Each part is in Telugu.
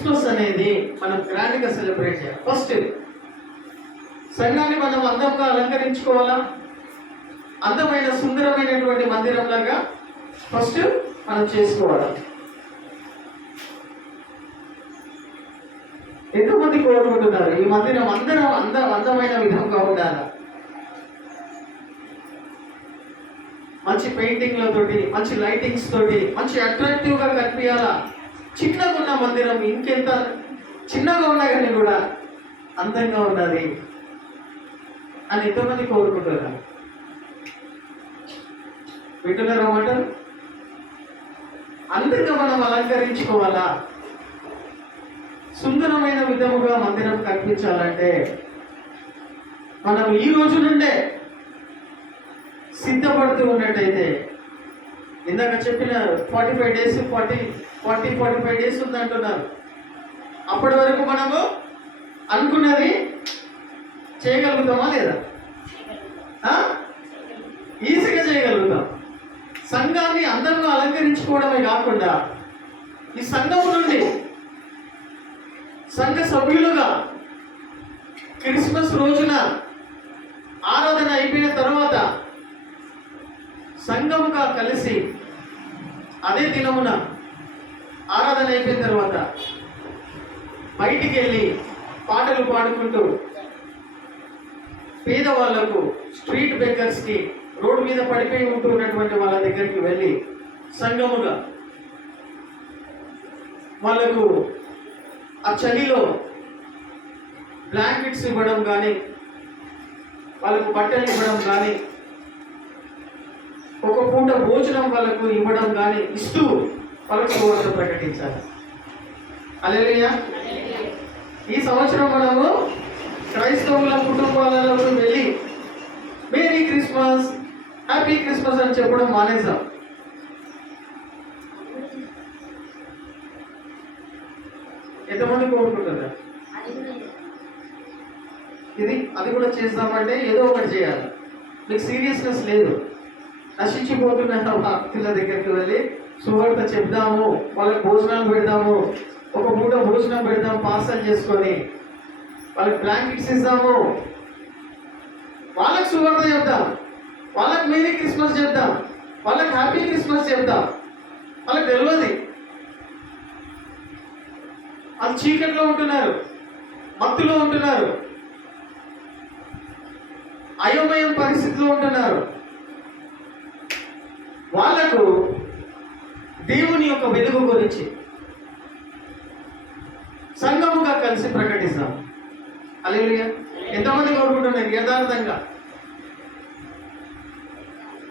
క్రిస్మస్ అనేది మనం గ్రాండ్గా సెలబ్రేట్ చేయాలి. ఫస్ట్ సంఘాన్ని మనం అందంగా అలంకరించుకోవాలా, అందమైన సుందరమైనటువంటి మందిరంలాగా ఫస్ట్ మనం చేసుకోవాలి. ఎంతమంది కోరుకుంటున్నారు ఈ మందిరం అందమైన విధంగా ఉండాలి, మంచి పెయింటింగ్లతోటి, మంచి లైటింగ్స్ తోటి, మంచి అట్రాక్టివ్గా కనిపించాలా. చిన్నగా ఉన్న మందిరం ఇంకెంత చిన్నగా ఉన్నా కానీ కూడా అందంగా ఉన్నది అని ఎంతమంది కోరుకుంటున్నారు? వింటున్నారా మాటలు? అందంగా మనం అలంకరించుకోవాలా, సుందరమైన విధముగా మందిరం కనిపించాలంటే మనం ఈ రోజు నుండే సిద్ధపడుతూ ఉన్నట్టయితే, ఇందాక చెప్పిన 45 days 45 days ఉందంటున్నారు. అప్పటి వరకు మనము అనుకున్నది చేయగలుగుతామా లేదా? ఈజీగా చేయగలుగుతాం. సంఘాన్ని అందంగా అలంకరించుకోవడమే కాకుండా ఈ సంఘం నుండి సంఘ సభ్యులుగా క్రిస్మస్ రోజున ఆరాధన అయిపోయిన తర్వాత సంఘముగా కలిసి అదే దినమున ఆరాధన అయిపోయిన తర్వాత బయటికి వెళ్ళి పాటలు పాడుకుంటూ పేదవాళ్లకు, స్ట్రీట్ బెగ్గర్స్కి, రోడ్డు మీద పడిపోయి ఉంటున్నటువంటి వాళ్ళ దగ్గరికి వెళ్ళి సంఘముగా వాళ్ళకు ఆ చలిలో బ్లాంకెట్స్ ఇవ్వడం కానీ, వాళ్ళకు బట్టలు ఇవ్వడం కానీ, ఒక పూట భోజనం వాళ్ళకు ఇవ్వడం కానీ ఇస్తూ వాళ్ళకు సువార్త ప్రకటించాలి. హల్లెలూయా. ఈ సంవత్సరం మనము క్రైస్తవుల కుటుంబాలలో వెళ్ళి మేరీ క్రిస్మస్, హ్యాపీ క్రిస్మస్ అని చెప్పడం మానేసాం. ఎంతమంది కోరుకుంటారు? అది కూడా చేద్దామంటే ఏదో ఒకటి చేయాలి. మీకు సీరియస్నెస్ లేదు. నశించిపోతున్న భక్తుల దగ్గరికి వెళ్ళి సువార్త చెప్దాము, వాళ్ళకి భోజనాలు పెడదాము, ఒక పూట భోజనం పెడదాం పార్సల్ చేసుకొని, వాళ్ళకి బ్లాంకెట్స్ ఇద్దాము, వాళ్ళకి సువార్త చెప్దాం, వాళ్ళకి మేరీ క్రిస్మస్ చెప్దాం, వాళ్ళకి హ్యాపీ క్రిస్మస్ చెప్దాం. వాళ్ళకి తెలియదు, అది చీకట్లో ఉంటున్నారు, మత్తులో ఉంటున్నారు, అయోమయం పరిస్థితిలో ఉంటున్నారు. వాళ్లకు దేవుని యొక్క వెలుగు గురించి సంఘముగా కలిసి ప్రకటిస్తాం. హల్లెలూయా. ఎంతమంది కోరుకుంటున్నారు యథార్థంగా?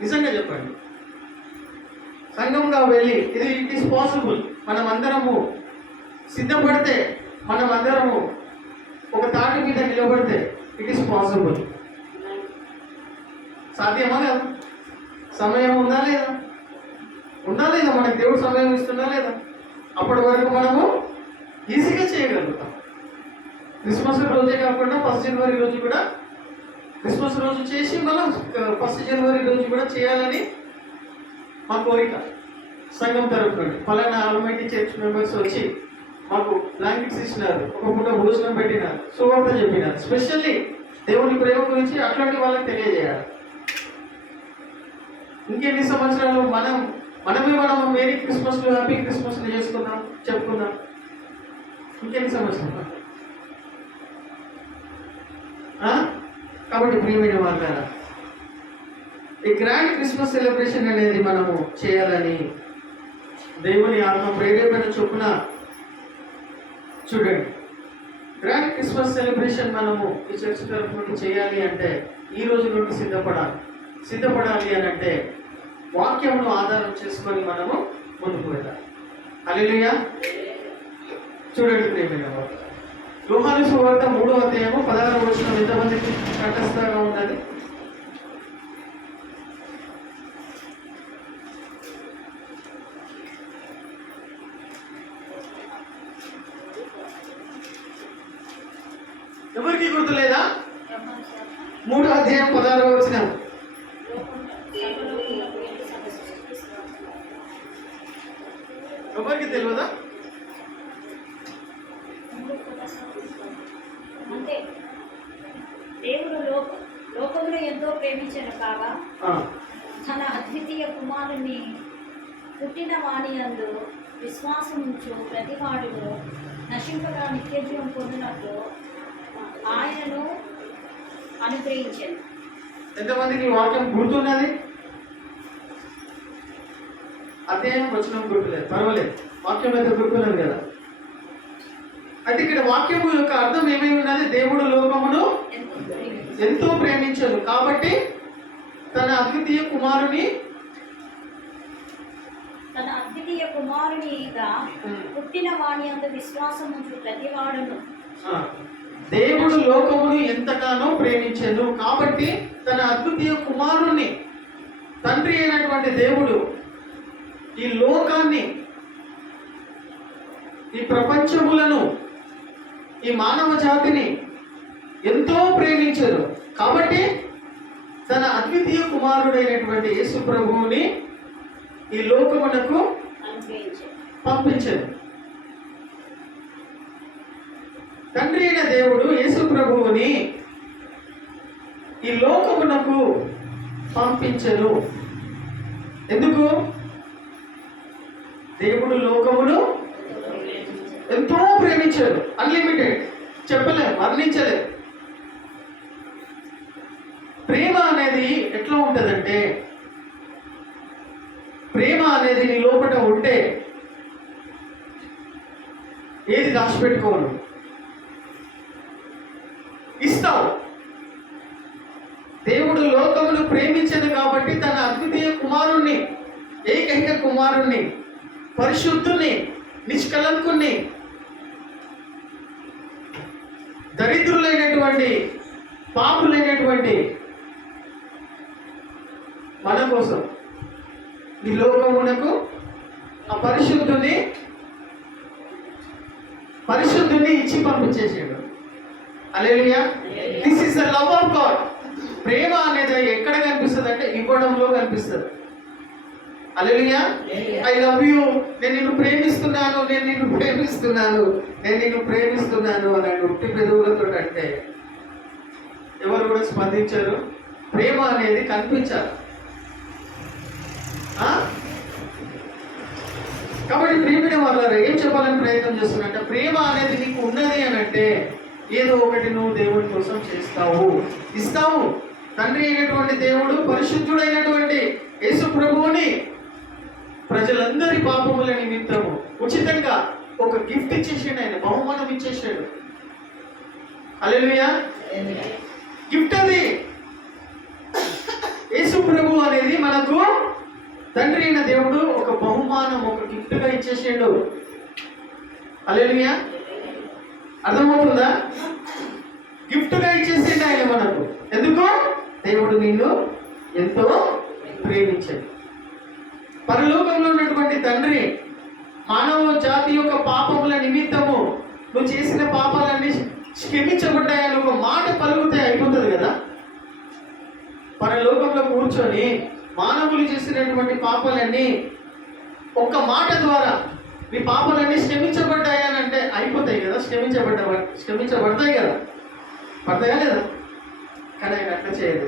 నిజంగా చెప్పండి. సంఘంగా వెళ్ళి ఇట్ ఈస్ పాసిబుల్. మనం అందరము సిద్ధపడితే, మనం అందరము ఒక తాటి మీద నిలబడితే ఇట్ ఈస్ పాసిబుల్. సాధ్యమా కదా? సమయం ఉందా లేదా? మనకి దేవుడు సమయం ఇస్తున్నా లేదా? అప్పటి వరకు మనము ఈజీగా చేయగలుగుతాం. క్రిస్మస్ రోజే కాకుండా 1 జనవరి రోజు కూడా, క్రిస్మస్ రోజు చేసి మనం 1 జనవరి రోజు కూడా చేయాలని మా కోరిక. సంఘం తరఫు నుండి ఫలానా ఆల్మైటీ చర్చ్ మెంబర్స్ వచ్చి మాకు బ్లాంకెట్స్ ఇచ్చినారు, ఒక పూట భోజనం పెట్టినారు, సువార్త చెప్పినారు. స్పెషల్లీ దేవుని ప్రేమ గురించి అట్లాంటి వాళ్ళకి తెలియజేయాలి. ఇంకెన్ని సంవత్సరాలు మనము మేరీ క్రిస్మస్లు, హ్యాపీ క్రిస్మస్లు చేసుకుందాం, చెప్పుకుందాం. ఇంకెన్ని సంవత్సరాలు? కాబట్టి ప్రియమైన వాళ్ళారా, ఈ గ్రాండ్ క్రిస్మస్ సెలబ్రేషన్ అనేది మనము చేయాలని దేవుని ఆత్మ ప్రేరేపణ చొప్పున చూడండి. గ్రాండ్ క్రిస్మస్ సెలబ్రేషన్ మనము ఈ చర్చ్ తరఫు నుండి చేయాలి అంటే ఈ రోజు నుండి సిద్ధపడాలి అని అంటే వాక్యంను ఆధారం చేసుకొని మనము ముందుకు వెళ్ళాలి. హల్లెలూయా. చూడండి ప్రియమైన వారు, యోహాను సువార్త 3వ అధ్యాయము 16వ వచనం ఎంతమందికి కంఠస్థంగా ఉన్నది? ఎవరికి గుర్తులేదా? 3వ అధ్యాయం 16వ వచనం. ఎవరికి తెలియదా? అంటే దేవుడు లోకమును ఎంతో ప్రేమించను కాగా తన అద్వితీయ కుమారుని పుట్టిన వాణి యందు విశ్వాసముంచు ప్రతి వాడును నశింపగా నిత్యజీవం పొందినట్లు ఆయనను అనుగ్రహించాను. ఎంతమందికి ఈ వాక్యం గుర్తున్నది? అధ్యాయం వచనం గుర్తులేదు, పర్వాలేదు, వాక్యం అయితే గుర్తున్నది కదా. అయితే ఇక్కడ వాక్యము యొక్క అర్థం ఏమై ఉన్నది? దేవుడు లోకమును ఎంతో ప్రేమించను కాబట్టి తన అద్వితీయ కుమారునిగా పుట్టిన వాణి అందు విశ్వాసం ఉంచు ప్రతివాడును. దేవుడు లోకమును ఎంతగానో ప్రేమించను కాబట్టి తన అద్వితీయ కుమారుని, తండ్రి అయినటువంటి దేవుడు ఈ లోకాన్ని, ఈ ప్రపంచములను, ఈ మానవ జాతిని ఎంతో ప్రేమించరు కాబట్టి తన అద్వితీయ కుమారుడైనటువంటి యేసు ప్రభువుని ఈ లోకమునకు పంపించారు. తండ్రి అయిన దేవుడు యేసు ప్రభువుని ఈ లోకమునకు పంపించను. ఎందుకు? దేవుడు లోకమును ఎంతో ప్రేమించారు. అన్లిమిటెడ్, చెప్పలేదు, వర్ణించలేదు. ప్రేమ అనేది ఎట్లా ఉంటుందంటే, ప్రేమ అనేది నీ లోపల ఉంటే ఏది దాచిపెట్టుకోను, ఇస్తావు. దేవుడు లోకమును ప్రేమించదు కాబట్టి తన అద్వితీయ కుమారుణ్ణి, ఏకైక కుమారుణ్ణి, పరిశుద్ధుని, నిష్కలంకుని, దరిద్రులైనటువంటి, పాపులైనటువంటి మన కోసం ఈ లోకమునకు ఆ పరిశుద్ధుని ఇచ్చి పంపించేసాడు. Hallelujah. This is the love of God. ప్రేమ అనేది ఎక్కడ కనిపిస్తుంది అంటే ఇవ్వడంలో కనిపిస్తుంది. హల్లెలూయా. ఐ లవ్ యూ, నేను నిన్ను ప్రేమిస్తున్నాను, నేను నిన్ను ప్రేమిస్తున్నాను, నేను నిన్ను ప్రేమిస్తున్నాను అని ఉట్టి పెదవులతో అంటే ఎవరు కూడా స్పందించారు. ప్రేమ అనేది కనిపించాలి. కాబట్టి ప్రేమిన వాళ్ళ ఏం చెప్పాలని ప్రయత్నం చేస్తున్నట్ట, ప్రేమ అనేది నీకు ఉన్నది అని అంటే ఏదో ఒకటి నువ్వు దేవుడి కోసం చేస్తావు, ఇస్తావు. తండ్రి అయినటువంటి దేవుడు పరిశుద్ధుడైనటువంటి యేసు ప్రభువుని ప్రజలందరి పాపముల నిమిత్తము ఉచితంగా ఒక గిఫ్ట్ ఇచ్చేసాడు. ఆయన బహుమానం ఇచ్చేసాడు. హల్లెలూయా. గిఫ్ట్ అది. యేసు ప్రభు అనేది మనకు తండ్రి అయిన దేవుడు ఒక బహుమానం, ఒక గిఫ్ట్ గా ఇచ్చేసాడు. హల్లెలూయా. అర్థమవుతుందా? గిఫ్ట్ గా ఇచ్చేసాడు ఆయన మనకు. ఎందుకు? దేవుడు నిన్ను ఎంతో ప్రేమించాడు. పరలోకంలో ఉన్నటువంటి తండ్రి మానవ జాతి యొక్క పాపముల నిమిత్తము నువ్వు చేసిన పాపాలన్నీ క్షమించబడ్డాయని ఒక మాట పలుకుతే అయిపోతుంది కదా. పరలోకంలో కూర్చొని మానవులు చేసినటువంటి పాపాలన్నీ ఒక్క మాట ద్వారా మీ పాపాలన్నీ క్షమించబడ్డాయని అంటే అయిపోతాయి కదా. క్షమించబడతాయి కదా, పడతాయా లేదా? కానీ ఆయన అట్లా చేయదు.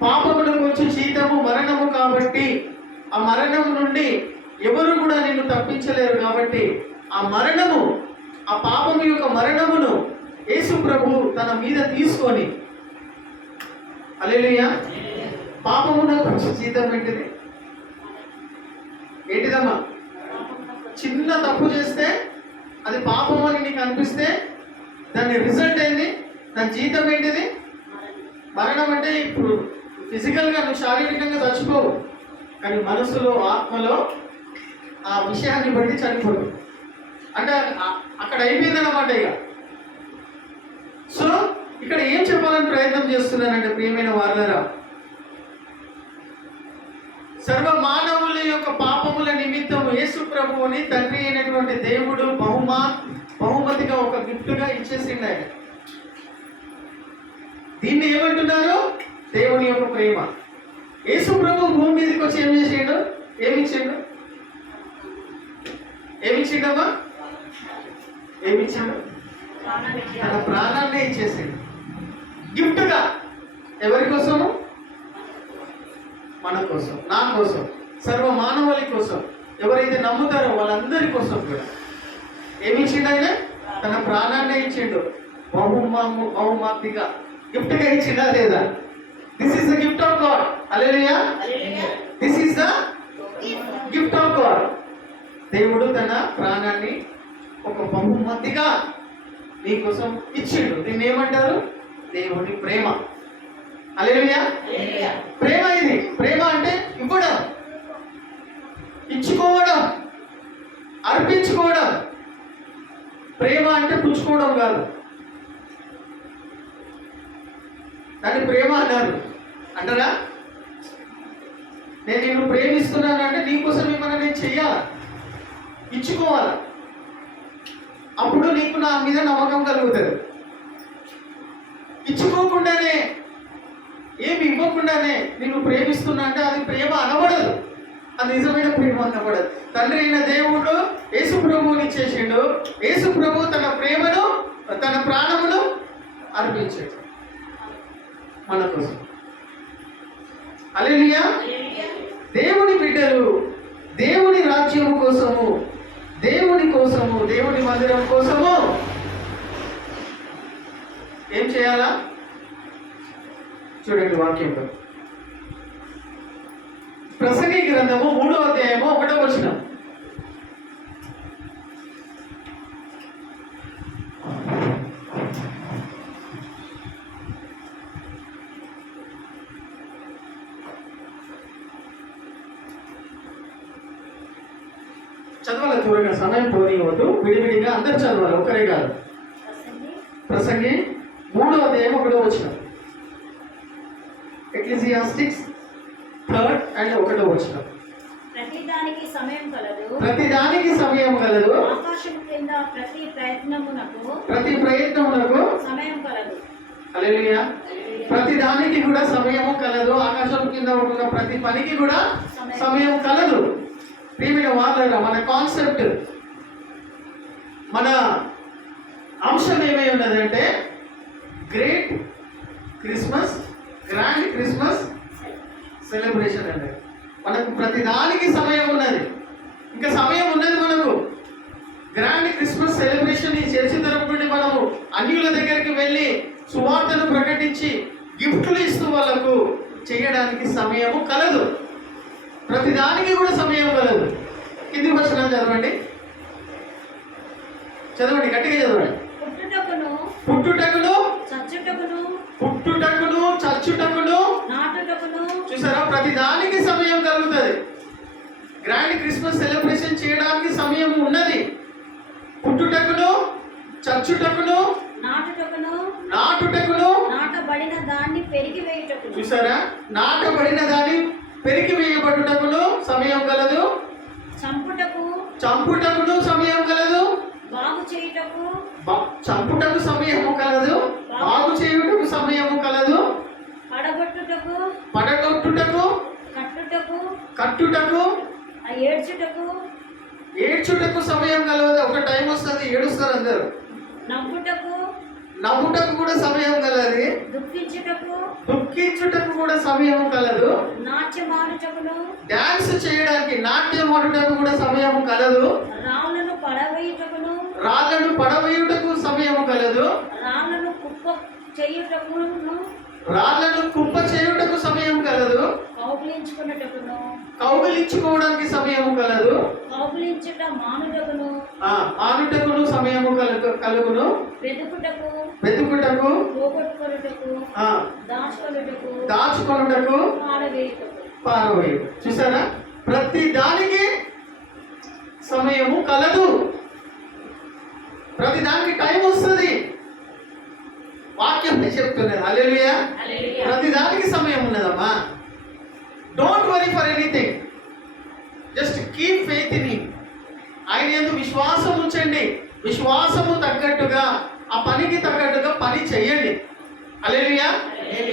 పాపములకు వచ్చి జీతము మరణము కాబట్టి ఆ మరణం నుండి ఎవరు కూడా నిన్ను తప్పించలేరు. కాబట్టి ఆ మరణము, ఆ పాపము యొక్క మరణమును యేసు ప్రభు తన మీద తీసుకొని, హల్లెలూయా, పాపమునకు వచ్చి జీతం ఏంటిది? ఏంటిదమ్మా? చిన్న తప్పు చేస్తే అది పాపము అని నీకు అనిపిస్తే దాని రిజల్ట్ ఏంది? దాని జీతం ఏంటిది? మరణం. అంటే ఇప్పుడు ఫిజికల్గా నువ్వు శారీరకంగా చచ్చిపోవు, కానీ మనసులో, ఆత్మలో ఆ విషయాన్ని బట్టి చనిపోవు. అంటే అక్కడ అయిపోయిందన్నమాట ఇక. సో ఇక్కడ ఏం చెప్పాలని ప్రయత్నం చేస్తున్నానంటే ప్రియమైన వారలారా, సర్వ మానవుల యొక్క పాపముల నిమిత్తం యేసు ప్రభువుని తండ్రి అయినటువంటి దేవుడు బహుమతిగా ఒక గిఫ్ట్గా ఇచ్చేసిండు ఆయన. దీన్ని ఏమంటున్నారు? దేవుని యొక్క ప్రేమ. యేసు ప్రభు భూమి మీదకి వచ్చి ఏం చేసిండు? ఏమిచ్చిండు? ఏమిచ్చిండమ్మా? ఏమిచ్చిండు? తన ప్రాణాన్నే ఇచ్చేసిండు గిఫ్ట్గా. ఎవరి కోసము? మన కోసం, నా కోసం, సర్వ మానవాళి కోసం, ఎవరైతే నమ్ముతారో వాళ్ళందరి కోసం కూడా ఏమి ఇచ్చిండు ఆయన? తన ప్రాణాన్నే ఇచ్చిండు. బహుమాతిగా గిఫ్ట్గా ఇచ్చిండా లేదా? This is the gift of God. Hallelujah. This is the gift of God. దేవుడు తన ప్రాణాన్ని ఒక బహుమతిగా నీకోసం ఇచ్చిండు. దీన్ని ఏమంటారు? దేవుని ప్రేమ. హల్లెలూయా. ప్రేమ ఇది. ప్రేమ అంటే ఇవ్వడం, ఇచ్చుకోవడం, అర్పించుకోవడం. ప్రేమ అంటే పుచ్చుకోవడం కాదు. దాన్ని ప్రేమ అన్నారు. అంటారా? నేను నిన్ను ప్రేమిస్తున్నాను అంటే నీకోసం ఏమన్నా నేను చెయ్యాలా, ఇచ్చుకోవాలా. అప్పుడు నీకు నా మీద నమ్మకం కలుగుతుంది. ఇచ్చుకోకుండానే, ఏమి ఇవ్వకుండానే నిన్ను ప్రేమిస్తున్నా అంటే అది ప్రేమ అనబడదు. అది నిజమైన ప్రేమ అనబడదు. తండ్రి అయిన దేవుడు యేసు ప్రభువుని చేసిండు. యేసు ప్రభు తన ప్రేమను, తన ప్రాణమును అర్పించాడు మన కోసం. హల్లెలూయా. దేవుని బిడ్డలు దేవుని రాజ్యము కోసము, దేవుని కోసము, దేవుని మందిరం కోసము ఏం చేయాలా? చూడండి వాక్యంలో ప్రసంగి గ్రంథము 3వ అధ్యాయము 1వ వచనం. చదవాలి త్వరగా, సమయం పోనీయవద్దు. విడివిడిగా అందరు చదవాలి, ఒకరే కాదు. ప్రసంగి 3వ అధ్యాయం 1వ వచనం. ఎక్లెసియాస్టిక్స్ 3rd and 1వ వచనం. ప్రతిదానికి సమయం కలదు. ప్రతిదానికి సమయం కలదు. ఆకాశం కింద ప్రతి ప్రయత్నమునకు సమయం కలదు. హల్లెలూయా. ప్రతి దానికి కూడా సమయము కలదు. ఆకాశం కింద ఉన్న ప్రతి పనికి కూడా సమయం కలదు. ప్రియమైన వాళ్ళరా, మన కాన్సెప్ట్, మన అంశం ఏమై ఉన్నదంటే great Christmas, grand Christmas celebration అనేది. మనకు ప్రతి దానికి సమయం ఉన్నది. ఇంకా సమయం ఉన్నది మనకు. గ్రాండ్ క్రిస్మస్ సెలబ్రేషన్ ఈ చర్చి తరపు నుండి మనము అన్యుల దగ్గరికి వెళ్ళి సువార్తను ప్రకటించి గిఫ్ట్లు ఇస్తూ వాళ్ళకు చేయడానికి సమయము కలదు. ప్రతిదానికి కూడా సమయం కలదు. కింది వచనాలు చదవండి, చదవండి, గట్టిగా చదవండి. పుట్టుటకును చచ్చుటకును చూసారా? ప్రతి దానికి సమయం కలుగుతుంది. గ్రాండ్ క్రిస్మస్ సెలబ్రేషన్ చేయడానికి సమయం ఉన్నది. పుట్టుటకును, చచ్చుటకును, నాటుటకును, నాటబడిన దాన్ని పెరిగి వేయుటకును. చూసారా? నాటబడిన దాన్ని పెరిగి వేయబడుటకును సమయం కలదు. చంపుటకును సమయం కలదు. బాగు చేయుటకు, చంపుటకు సమయము కలదు. బాగు చేయుటకు సమయము కలదు. పడగొట్టుటకు, కట్టుటకు, ఏడ్చుటకు సమయం కలదు. ఒక టైం వస్తుంది, ఏడుస్తారు అందరు. నవ్వుటకు కూడా సమయం కలదు. దుఃఖించుటకు కూడా సమయం కలదు. డాన్స్ చేయడానికి, నాట్యం ఆడుటకు కూడా సమయం కలదు. రాళ్ళను పడవేయుటకు సమయం కలదు. రాళ్ళను కుప్ప చేయుటకు సమయం కలదు. కౌగిలించుకోవడానికి సమయం కలదు. ఆనుటకును సమయము కలుగును. వెతుకుటకు, దాచుకొనుటకు, పారవేయుటకు. చూసారా? ప్రతి దానికి సమయము కలదు. ప్రతి దానికి టైం వస్తుంది. వాక్యం చెప్తున్నది. హల్లెలూయా. ప్రతి దానికి సమయం ఉన్నదమ్మా. Don't worry for anything, just keep faith in him. ఆయన యందు విశ్వాసం ఉంచండి. విశ్వాసము తగ్గట్టుగా, ఆ పనికి తగ్గట్టుగా పని చెయ్యండి. హల్లెలూయా.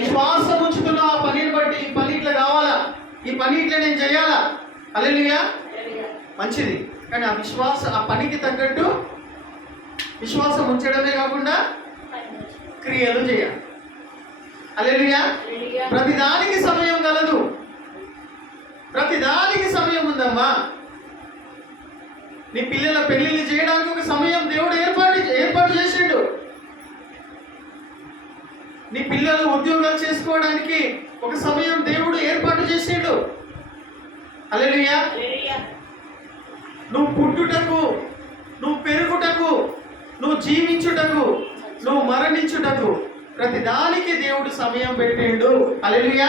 విశ్వాసం ఉంచుతున్నా ఆ పనిని బట్టి, ఈ పని ఇట్లా కావాలా, ఈ పని ఇట్లా నేను చేయాలా. హల్లెలూయా. మంచిది. కానీ ఆ పనికి తగ్గట్టు విశ్వాసం ఉంచడమే కాకుండా క్రియలు చేయాలి. హల్లెలూయా. ప్రతిదానికి సమయం కలదు, ప్రతిదానికి సమయం ఉందమ్మా. నీ పిల్లల పెళ్లిళ్ళు చేయడానికి ఒక సమయం దేవుడు ఏర్పాటు చేసిండు. నీ పిల్లలు ఉద్యోగాలు చేసుకోవడానికి ఒక సమయం దేవుడు ఏర్పాటు చేసిండు. హల్లెలూయా. నువ్వు పుట్టుటకు, నువ్వు పెరుగుటకు, నువ్వు జీవించుటకు, నువ్వు మరణించుటకు ప్రతిదానికి దేవుడు సమయం పెట్టిండు. హల్లెలూయా.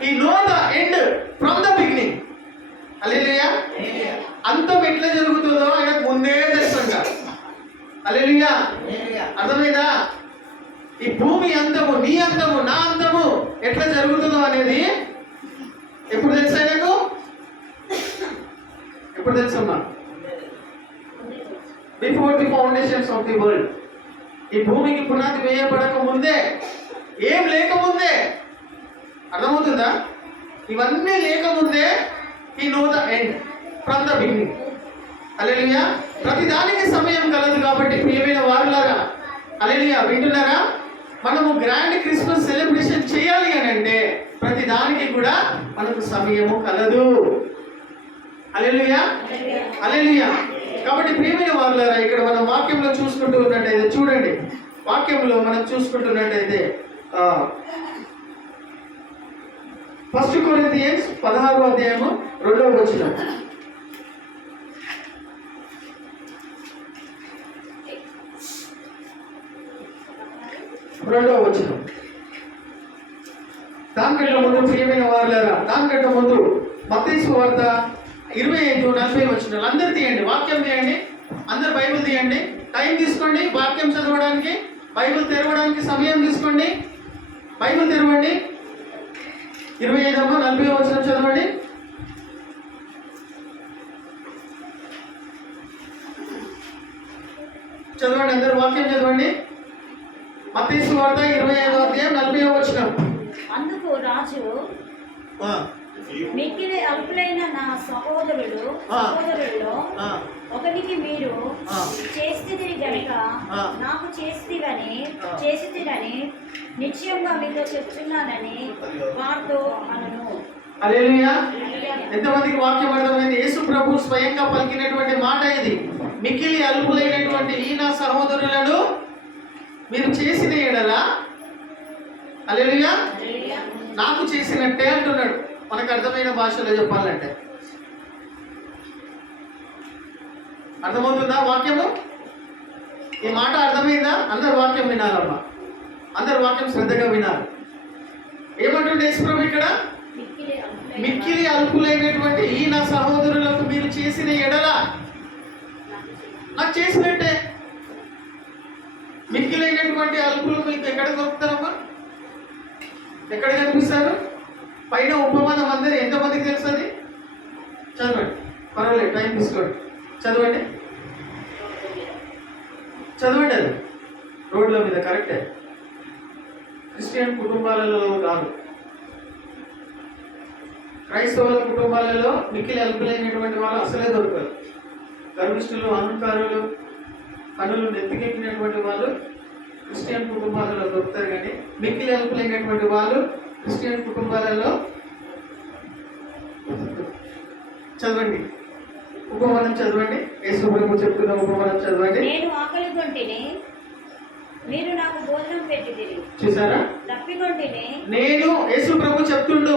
He know the end from the beginning. హల్లెలూయా. అంతం ఎట్లా జరుగుతుందో ఆయనకు ముందే తెలుసంట. హల్లెలూయా. అర్థమైందా? ఈ భూమి అంతము, నీ అంతము, నా అంతము ఎట్లా జరుగుతుందో అనేది ఎప్పుడు తెలుసు ఆయనకు? ఎప్పుడు తెలుసమ్మా? Before the foundations of the world. ఈ భూమికి పునాది వేయబడక ముందే, ఏం లేకముందే, అర్థమవుతుందా? ఇవన్నీ లేకముందే ఈ know the end from the beginning. Hallelujah. ప్రతిదానికి సమయం కలదు. కాబట్టి ప్రియమైన వారులారా, హల్లెలూయా, వింటున్నారా? మనము గ్రాండ్ క్రిస్మస్ సెలబ్రేషన్ చేయాలి అని అంటే ప్రతిదానికి కూడా మనకు సమయము కలదు. హల్లెలూయా. హల్లెలూయా. కాబట్టి ప్రియమైన వారులారా, ఇక్కడ మనం వాక్యంలో చూసుకుంటూ ఉన్నట్టయితే చూడండి, వాక్యంలో మనం చూసుకుంటున్నట్టయితే 1 కొరింథియన్స్ 16వ అధ్యాయము 2వ వచనం. దానికంటే ముందు ప్రియమైన వారులారా, దానికంటే ముందు మత్తయి సువార్త 25-40 వచనాలు అందరు తీయండి, వాక్యం తీయండి, అందరు బైబిల్ తీయండి, టైం తీసుకోండి వాక్యం చదవడానికి, బైబిల్ తెరవడానికి సమయం తీసుకోండి. బైబిల్ తెరవండి. 25-40 వచనం చదవండి. చదవండి, అందరు వాక్యం చదవండి. మత్తయి సువార్త 25వ అధ్యాయం 40వ వచనం. అందుకు రాజు, మిక్కిలి అల్పులైన నా సహోదరులలో ఒకరికి మీరు చేస్తే గనుక నాకు చేసితివని నిశ్చయంగా మీతో చెప్తున్నానని వారితో అనను. హల్లెలూయా. ఎంతమందికి వాక్యం అర్థమైంది? యేసు ప్రభు స్వయంగా పలికినటువంటి మాట ఇది. మిక్కిలి అల్పులైనటువంటి ఈ నా సహోదరులను మీరు చేసిన ఎడల, హల్లెలూయా, నాకు చేసినట్టే అంటున్నాడు. మనకు అర్థమైన భాషలో చెప్పాలంటే అర్థమవుతుందా వాక్యము? ఈ మాట అర్థమైందా? అందరు వాక్యం వినాలమ్మా, అందరు వాక్యం శ్రద్ధగా వినాలి. ఏమంటుండే యేసుప్రభు ఇక్కడ? మిక్కిలి అల్పులైనటువంటి ఈ నా సహోదరులకు మీరు చేసిన ఎడల నాకు చేసినట్టే. మిక్కిలైనటువంటి అల్పులు మీకు ఎక్కడ దొరుకుతారమ్మా? ఎక్కడ కనిపిస్తారు? పైన ఉపమానం అందరు ఎంతమందికి తెలుసు? అది చదవండి, పర్వాలేదు, టైం తీసుకోండి, చదవండి చదవండి. అది రోడ్ల మీద కరెక్టే, క్రిస్టియన్ కుటుంబాలలో కాదు, క్రైస్తవుల కుటుంబాలలో మిక్కిలి అల్పులైనటువంటి వాళ్ళు అసలే దొరకరు. గర్విష్ఠులు, అహంకారులు, పనులు నెత్తికెక్కినటువంటి వాళ్ళు క్రిస్టియన్ కుటుంబాలలో దొరుకుతారు. కానీ మిక్కిలి అల్పులైనటువంటి వాళ్ళు క్రిస్టియన్ కుటుంబాలలో చదవండి, ఉపమానం చదవండి. యేసు ప్రభు చెప్తున్న ఉపమానం చదవండి. నేను ఆకలి కొంటిని, మీరు నాకు భోజనం పెట్టితిరి. చూసారా? తప్పికొంటిని. నేను, యేసు ప్రభు చెప్తుండు.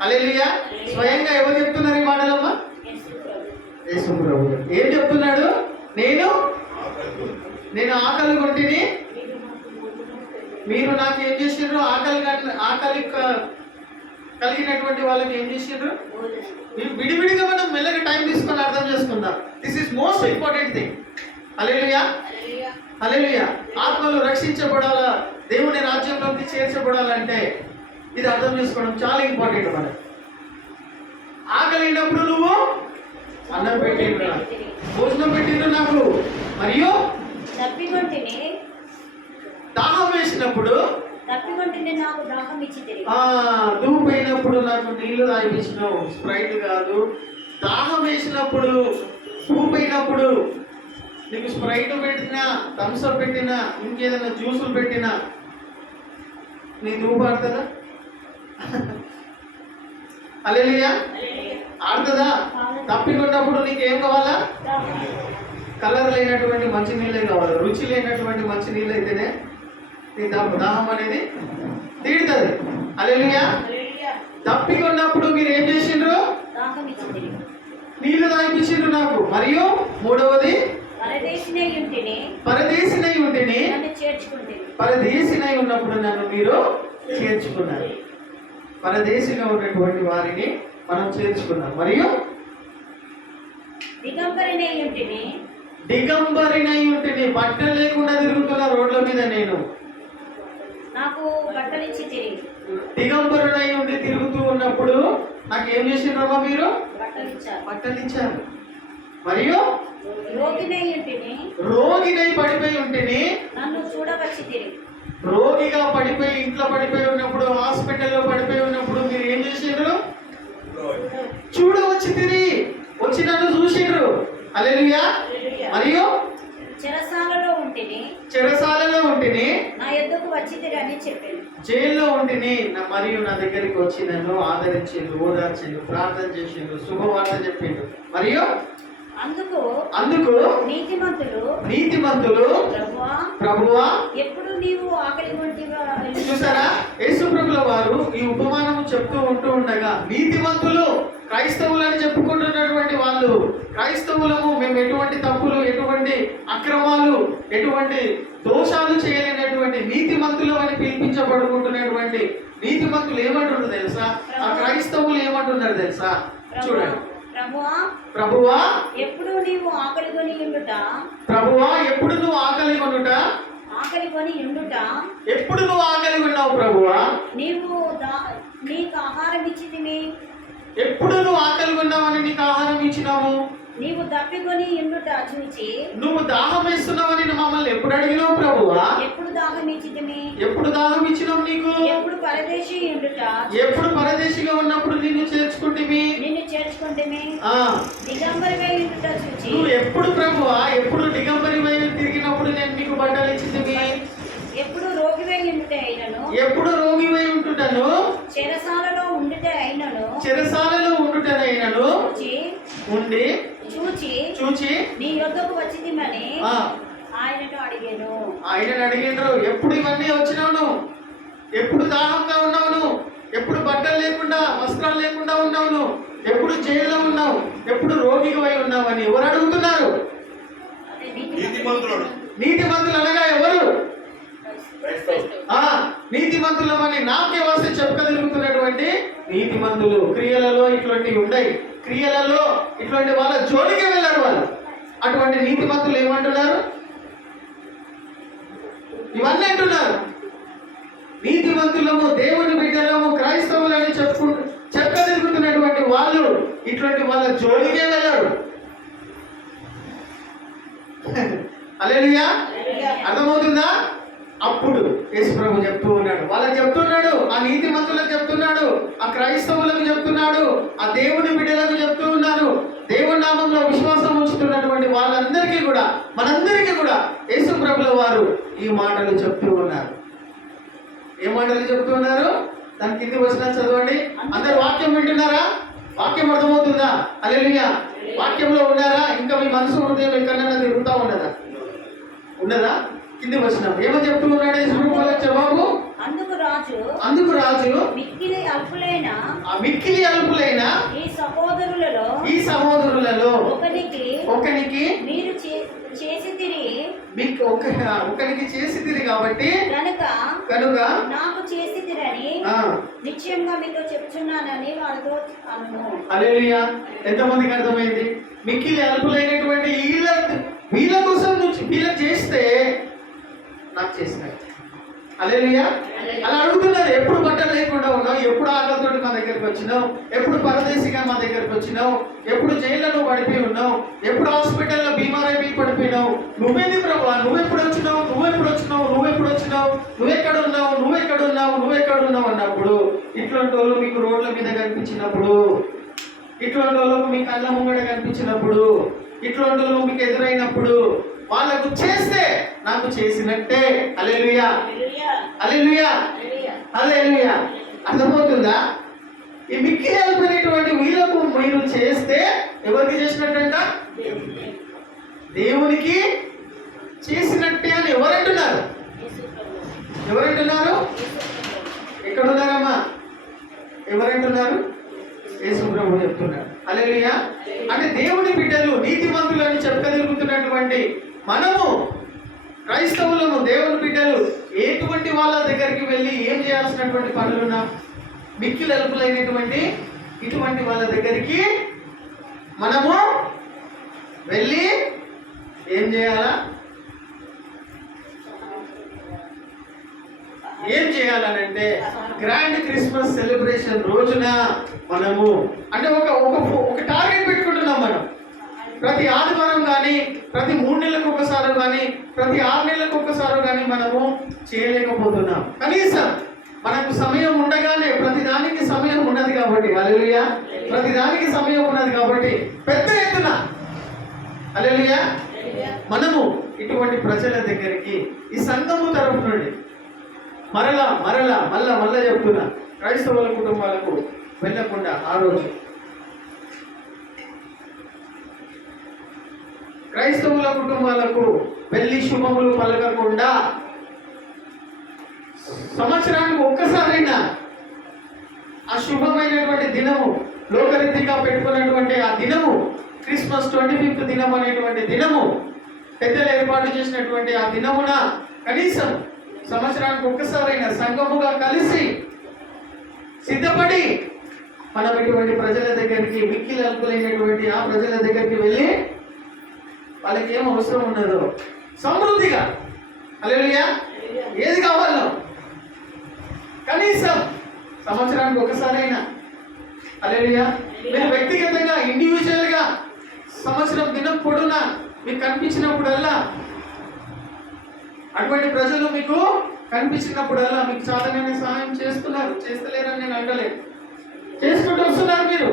హల్లెలూయా. స్వయంగా ఎవరు చెప్తున్నారు ఈ మాటలమ్మా? యేసు ప్రభు. ఏం చెప్తున్నాడు? నేను ఆకలి కొంటిని, మీరు నాకు ఏం చేసిండ్రు? ఆకలి కలిగినటువంటి వాళ్ళకి ఏం చేసిండ్రు? విడివిడిగా మనం మెల్లగా టైం తీసుకొని అర్థం చేసుకుందాం. This is most important thing. Hallelujah. Hallelujah. ఆత్మలు రక్షించబడాలా, దేవుని రాజ్యంలోకి చేర్చబడాలంటే ఇది అర్థం చేసుకోవడం చాలా ఇంపార్టెంట్. మనకి ఆకలినప్పుడు నువ్వు అన్నం పెట్టిండ్రు, భోజనం పెట్టిండ్రు నాకు, మరియు తప్పికొంటిని, దాహం వేసినప్పుడు నాకు దాహం ఇచ్చితిరి. దూపైనప్పుడు నాకు నీళ్లు తాగిపించినావు, స్ప్రైట్ కాదు. దాహం వేసినప్పుడు, దూపైనప్పుడు నీకు స్ప్రైట్ పెట్టినా, థమ్స్అప్ పెట్టినా, ఇంకేదైనా జ్యూసులు పెట్టినా నీ ధూపు ఆడుతుందా? హల్లెలూయా, ఆడుతుందా? తప్పికొన్నప్పుడు నీకేం కావాలా? కలర్ లేనటువంటి మంచి నీళ్ళే కావాలి, రుచి లేనటువంటి మంచి నీళ్ళు అయితేనే నీ దాహం అనేది తీరుతుంది. హల్లెలూయా. తప్పికొన్నప్పుడు మీరు ఏం చేసిండ్రు? దాహం ఇచ్చింది. నీళ్లు తాగిపించిండ్రు నాకు. మరియు మూడవది, పరదేశినై ఉంటిని నన్ను చేర్చుకుంటే. పరదేశినై ఉన్నప్పుడు నన్ను మీరు చేర్చుకున్నారు. పరదేశిగా ఉన్నటువంటి వారిని మనం చేర్చుకున్నాం. మరియు దిగంబరినై ఉంటిని బట్టలు లేకుండా తిరుగుతున్న రోడ్ల మీద నేను. నాకు బట్టలు ఇచ్చి తిరిగి దిగంబరునై ఉండి తిరుగుతూ ఉన్నప్పుడు నాకు ఏం చేసిండ్రమ్మా మీరు? బట్టలు ఇచ్చారు. మరియు రోగినై పడిపోయి ఉంటేని నన్ను చూడవచ్చి తిరిగి. రోగిగా పడిపోయి ఇంట్లో పడిపోయి ఉన్నప్పుడు, హాస్పిటల్లో పడిపోయి ఉన్నప్పుడు మీరు ఏం చేసిండ్రు? చూడవచ్చి తిరిగి వచ్చి నన్ను చూసిండ్రు. హల్లెలూయా. మరియు చెరసాలలో ఉంటిని నా యొద్దకు వచ్చి తిరిగి అని చెప్పాను. జైల్లో ఉంటిని మరియు నా దగ్గరికి వచ్చి నన్ను ఆదరించిండ్రు, ఓదార్చిండ్రు, ప్రార్థన చేసిండ్రు, శుభవార్త చెప్పిండ్రు. మరియు అందుకు నీతిమంతులు ప్రభువా ఎప్పుడు నీవు ఆకలి కొంటివా. చూసారా, యేసు ప్రభుల వారు ఈ ఉపమానము చెప్తూ ఉండగా నీతిమంతులు క్రైస్తవులని చెప్పుకుంటున్నటువంటి వాళ్ళు, క్రైస్తవులము మేము ఎటువంటి తప్పులు, ఎటువంటి అక్రమాలు, ఎటువంటి దోషాలు చేయలేనటువంటి నీతిమంతులు అని పిలిపించబడుకుంటున్నటువంటి నీతిమంతులు ఏమంటున్నారు తెలుసా? ఆ క్రైస్తవులు ఏమంటున్నారు తెలుసా? చూడండి. ప్రభువా ఎప్పుడు నీవు ఆకలి కొని ఉండుట. ప్రభువా ఎప్పుడు నువ్వు ఆకలి కొనుట. ఆకలి కొని ఉండుట. ఎప్పుడు నువ్వు ఆకలి ఉన్నావు ప్రభువా? నీకు ఆహారం ఇచ్చితిని. ఎప్పుడు నువ్వు ఆకలి ఉన్నావని నీకు ఆహారం ఇచ్చినాము. నీవు దప్పికొని ఉండుట చూచి. నువ్వు దాహం వేస్తున్నావని మమ్మల్ని ఎప్పుడు అడిగినావు ప్రభువా? ఎప్పుడు దాహం ఇచ్చితిని. ఎప్పుడు దాహం ఇచ్చినావు నీకు? ఎప్పుడు పరదేశి ఉండుట. ఎప్పుడు పరదేశిగా ఉన్నప్పుడు నిన్ను చేర్చుకుంటేమి. దిగంబరివై ఉండుట చూచి. నువ్వు ఎప్పుడు ప్రభువా ఎప్పుడు దిగంబరివై తిరిగినప్పుడు నేను నీకు బట్టలు ఇచ్చితిని. ఎప్పుడు రోగివై ఉండుట అయినను. ఎప్పుడు రోగివై ఉంటుటను. చెరసాలలో ఉండుటనైనను ఉండి చూచి నీ యొద్దకు వచ్చితిమని ఆయనను అడిగాను. ఎప్పుడు ఇవన్నీ వచ్చినావు? ఎప్పుడు దాహంగా ఉన్నావు? ఎప్పుడు బట్టలు లేకుండా, వస్త్రాలు లేకుండా ఉన్నావు? ఎప్పుడు జైల్లో ఉన్నావు? ఎప్పుడు రోగిగా ఉన్నావు అని ఎవరు అడుగుతున్నారు? నీతిమంతులు అనగా ఎవరు? నీతిమంతులమని నాకే వస్తే చెప్పగలుగుతున్నటువంటి నీతిమంతులు. క్రియలలో ఇట్లాంటివి ఉన్నాయి. క్రియలలో ఇట్లాంటి వాళ్ళ జోలికి వెళ్ళారు వాళ్ళు. అటువంటి నీతిమంతులు ఏమంటున్నారు? ఇవన్నీ అంటున్నారు. నీతిమంతులము, దేవుని బిడ్డలము, క్రైస్తవులని చెప్పగలుగుతున్నటువంటి వాళ్ళు ఇట్లాంటి వాళ్ళ జోలికే వెళ్ళారు. హల్లెలూయా. అర్థమవుతుందా? అప్పుడు యేసు ప్రభు చెప్తూ ఉన్నాడు, వాళ్ళకి చెప్తున్నాడు, ఆ నీతిమంతులకు చెప్తున్నాడు, ఆ క్రైస్తవులకు చెప్తున్నాడు, ఆ దేవుని బిడ్డలకు చెప్తూ ఉన్నారు. దేవుని నామంలో విశ్వాసం ఉంచుతున్నటువంటి వాళ్ళందరికీ కూడా, మనందరికీ కూడా యేసు ప్రభుల వారు ఈ మాటలు చెప్తూ ఉన్నారు. ఏ మాటలు చెప్తూ ఉన్నారు? దాని కింది వచనం చదవండి. అందరు వాక్యం వింటున్నారా? వాక్యం అర్థమవుతుందా? హల్లెలూయా. వాక్యంలో ఉన్నారా? ఇంకా మీ మనసు హృదయం ఎక్కడైనా తిరుగుతూ ఉన్నదా? కింది వచనం ఏమని చెప్తూ ఉన్నాడు యేసు ప్రభు వాళ్ళకి జవాబు? అందుకు రాజు మిక్కిలి అల్పులైన ఈ సహోదరులలో ఒకనికి మీరు చేసి ఒకరికి చేసితిరి కాబట్టి కనుక నాకు చేసితిరని నిశ్చయంగా మీతో చెప్తున్నానని వాళ్ళతో అను. హల్లెలూయా. ఎంతమందికి అర్థమైంది? మిక్కిలి అల్పులైనటువంటి వీళ్ళ కోసం వీళ్ళకి చేస్తే నాకు చేసినాయి. హల్లెలూయా. అలా అడుగుతున్నారు. ఎప్పుడు బట్టలు లేకుండా ఉన్నావు? ఎప్పుడు ఆకలితో మా దగ్గరికి వచ్చినావు? ఎప్పుడు పరదేశిగా మా దగ్గరికి వచ్చినావు? ఎప్పుడు జైల్లో పడిపోయి ఉన్నావు? ఎప్పుడు హాస్పిటల్లో బీమారైపోయి పడిపోయినావు? నువ్వేంది ప్రభువా? నువ్వెప్పుడు వచ్చినావు అన్నప్పుడు ఇట్లాంటి వాళ్ళు మీకు రోడ్ల మీద కనిపించినప్పుడు, ఇట్లాంటి వాళ్ళు మీ కళ్ళ ముంగడ కనిపించినప్పుడు, ఇట్లాంటి వాళ్ళు మీకు ఎదురైనప్పుడు వాళ్ళకు చేస్తే నాకు చేసినట్టే. హల్లెలూయా, హల్లెలూయా, హల్లెలూయా. అర్థమవుతుందా? ఈ మిక్కిలి అల్పమైనటువంటి వీళ్ళకు మీరు చేస్తే ఎవరికి చేసినట్టంట? దేవునికి చేసినట్టే అని ఎవరంటున్నారు? ఎవరంటున్నారు? ఎక్కడున్నారమ్మా? ఎవరంటున్నారు? యేసు ప్రభువు చెప్తున్నారు. హల్లెలూయా. అంటే దేవుని బిడ్డలు నీతిమంతులని చెప్పగలుగుతున్నటువంటి మనము క్రైస్తవులను, దేవుని బిడ్డలు ఎటువంటి వాళ్ళ దగ్గరికి వెళ్ళి ఏం చేయాల్సినటువంటి పనులున్నా మిక్కిలి అల్పులైనటువంటి ఇటువంటి వాళ్ళ దగ్గరికి మనము వెళ్ళి ఏం చేయాలా? ఏం చేయాలనంటే గ్రాండ్ క్రిస్మస్ సెలబ్రేషన్ రోజున మనము అంటే ఒక టార్గెట్ పెట్టుకుంటున్నాం. మనం ప్రతి ఆదివారం కానీ, ప్రతి 3 నెలలకు ఒకసారి కానీ, ప్రతి 6 నెలలకు ఒకసారి కానీ మనము చేయలేకపోతున్నాం. కనీసం మనకు సమయం ఉండగానే, ప్రతిదానికి సమయం ఉన్నది కాబట్టి, హల్లెలూయా, ప్రతిదానికి సమయం ఉన్నది కాబట్టి పెద్ద ఎత్తున, హల్లెలూయా, మనము ఇటువంటి ప్రజల దగ్గరికి ఈ సంఘము తరఫు నుండి మళ్ళా చెప్తున్నా, క్రైస్తవుల కుటుంబాలకు వెళ్ళకుండా ఆ రోజు క్రైస్తవుల కుటుంబాలకు వెళ్ళి శుభములు పలకకుండా సంవత్సరానికి ఒక్కసారైనా ఆ శుభమైనటువంటి దినము, లోకరీతిగా పెట్టుకున్నటువంటి ఆ దినము, క్రిస్మస్ 25th దినం అనేటువంటి దినము, పెద్దలు ఏర్పాటు చేసినటువంటి ఆ దినమున కనీసం సంవత్సరానికి ఒక్కసారైనా సంఘముగా కలిసి సిద్ధపడి మనం ఇటువంటి ప్రజల దగ్గరికి, మిక్కిలి అల్పులైనటువంటి ఆ ప్రజల దగ్గరికి వెళ్ళి వాళ్ళకి ఏం అవసరం ఉన్నదో సమృద్ధిగా, హల్లెలూయా, ఏది కావాలో కనీసం సంవత్సరానికి ఒకసారైనా, హల్లెలూయా, మీరు వ్యక్తిగతంగా ఇండివిజువల్గా సంవత్సరం దినం పొడునా మీకు కనిపించినప్పుడల్లా, అటువంటి ప్రజలు మీకు కనిపించినప్పుడల్లా మీకు చాలానే సహాయం చేస్తున్నారు, చేస్తలేరని నేను అంటలేదు, చేసుకుంటూ వస్తున్నారు. మీరు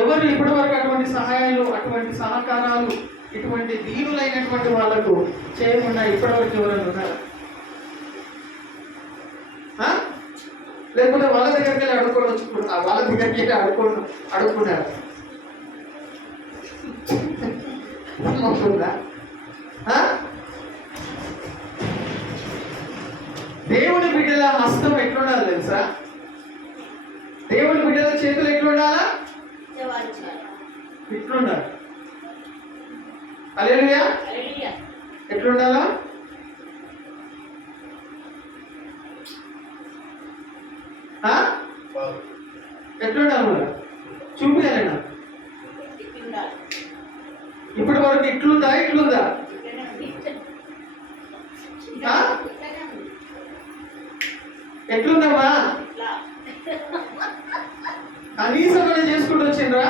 ఎవరు ఇప్పటి వరకు అటువంటి సహాయాలు, అటువంటి సహకారాలు, ఇటువంటి దీనులైనటువంటి వాళ్ళకు చేయకుండా ఇప్పటివరకు ఎవరైనా ఉన్నారా? లేకుంటే వాళ్ళ దగ్గరికి వెళ్ళి అడుక్కోవచ్చు, వాళ్ళ దగ్గరికి వెళ్ళి అడుక్కున్నారు? దేవుని బిడ్డల హస్తం ఎట్లుండాలి తెలుసా? దేవుని బిడ్డల చేతులు ఎట్లుండాలా? ఇట్లుండాలి. హల్లెలూయా, ఎట్లుండాలా? ఎట్లుండాలి? చూపించాలన్నా ఇప్పటి వరకు ఇట్లుందా? ఎట్లుందమ్మా? కనీసం మనం చేసుకుంటూ వచ్చిండ్రా?